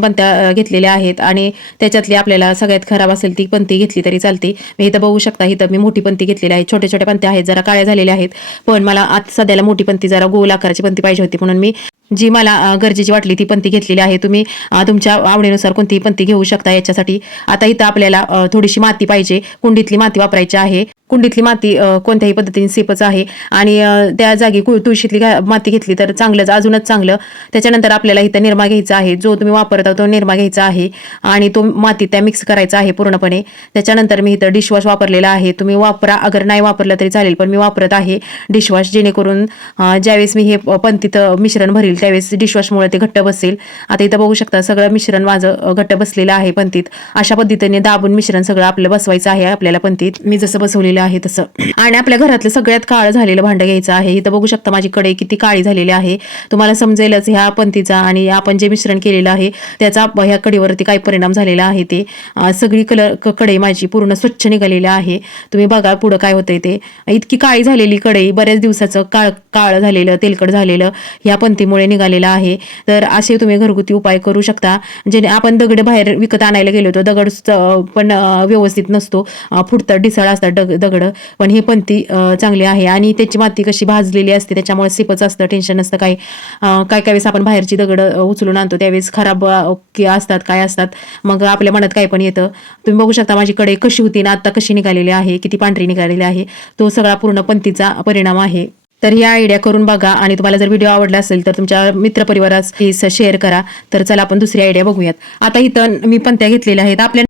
पंत्या घेतलेल्या आहेत आणि त्याच्यातली आपल्याला सगळ्यात खराब असेल ती पंती घेतली तरी चालते. मी इथं बघू शकता, इथं मी मोठी पंती घेतलेली आहे. छोट्या छोट्या पंत्या आहेत, जरा काळ्या झालेल्या आहेत, पण मला आता सध्याला मोठी पंती, जरा गोल आकाराची पंती पाहिजे होती, म्हणून मी जी मला गरजेची वाटली ती पंती घेतलेली आहे. तुम्ही तुमच्या आवडीनुसार कोणतीही पंती घेऊ शकता याच्यासाठी. आता इथं आपल्याला थोडीशी माती पाहिजे, कुंडीतली माती वापरायची आहे. कुंडीतली माती कोणत्याही पद्धतीने सेफच आहे आणि त्या जागी तुळशीतली माती घेतली तर चांगलंच, अजूनच चांगलं. त्याच्यानंतर आपल्याला इथं निरमा घ्यायचा आहे, जो तुम्ही वापरता तो निरमा घ्यायचा आहे आणि तो माती त्या मिक्स करायचा आहे पूर्णपणे. त्याच्यानंतर मी इथं डिशवॉश वापरलेला आहे. तुम्ही वापरा, अगर नाही वापरलं तरी चालेल, पण मी वापरत आहे डिशवॉश, जेणेकरून ज्यावेळेस मी हे पंतीत मिश्रण भरेल त्यावेळेस डिशवॉशमुळे ते घट्ट बसेल. आता इथं बघू शकता, सगळं मिश्रण माझं घट्ट बसलेलं आहे पंतीत. अशा पद्धतीने दाबून मिश्रण सगळं आपलं बसवायचं आहे आपल्याला पंतीत, मी जसं बसवलेलं आहे तसं. आणि आपल्या घरातलं सगळ्यात काळं झालेलं भांडं घ्यायचं आहे. इथं बघू शकता माझी कढई किती काळी झालेली आहे. तुम्हाला समजेलच ह्या पंतीचा आणि आपण जे मिश्रण केलेलं आहे त्याचा ह्या कढईवरती काय परिणाम झालेला आहे ते. सगळी कढई माझी पूर्ण स्वच्छ निघालेली आहे. तुम्ही बघा पुढं काय होतंय ते. इतकी काळी झालेली कढई, बऱ्याच दिवसाचं काळ झालेलं, तेलकट झालेलं ह्या पंतीमुळे निघालेलं आहे. तर असे तुम्ही घरगुती उपाय करू शकता. जेणे आपण दगड बाहेर विकत आणायला गेलो होतो, दगड पण व्यवस्थित नसतो, फुटतात, ढिसाळ असतात दगड, पण ही पंती चांगली आहे आणि त्याची माती कशी भाजलेली असते त्याच्यामुळे सिपच असतं, टेन्शन नसतं काही. काय वेळेस आपण बाहेरची दगड उचलून आणतो त्यावेळेस खराब असतात, काय असतात, मग आपल्या मनात काय पण येतं. तुम्ही बघू शकता माझी कढई कशी होती ना आता कशी निघालेली आहे, किती पांढरी निघालेली आहे. तो सगळा पूर्ण पंतीचा परिणाम आहे. तर ही आयडिया करून बघा आणि तुम्हाला जर व्हिडिओ आवडला असेल तर तुमच्या मित्रपरिवारास प्लीज शेअर करा. तर चला आपण दुसरी आयडिया बघूयात. आता इथं मी पंत्या घेतलेल्या आहेत. आपल्या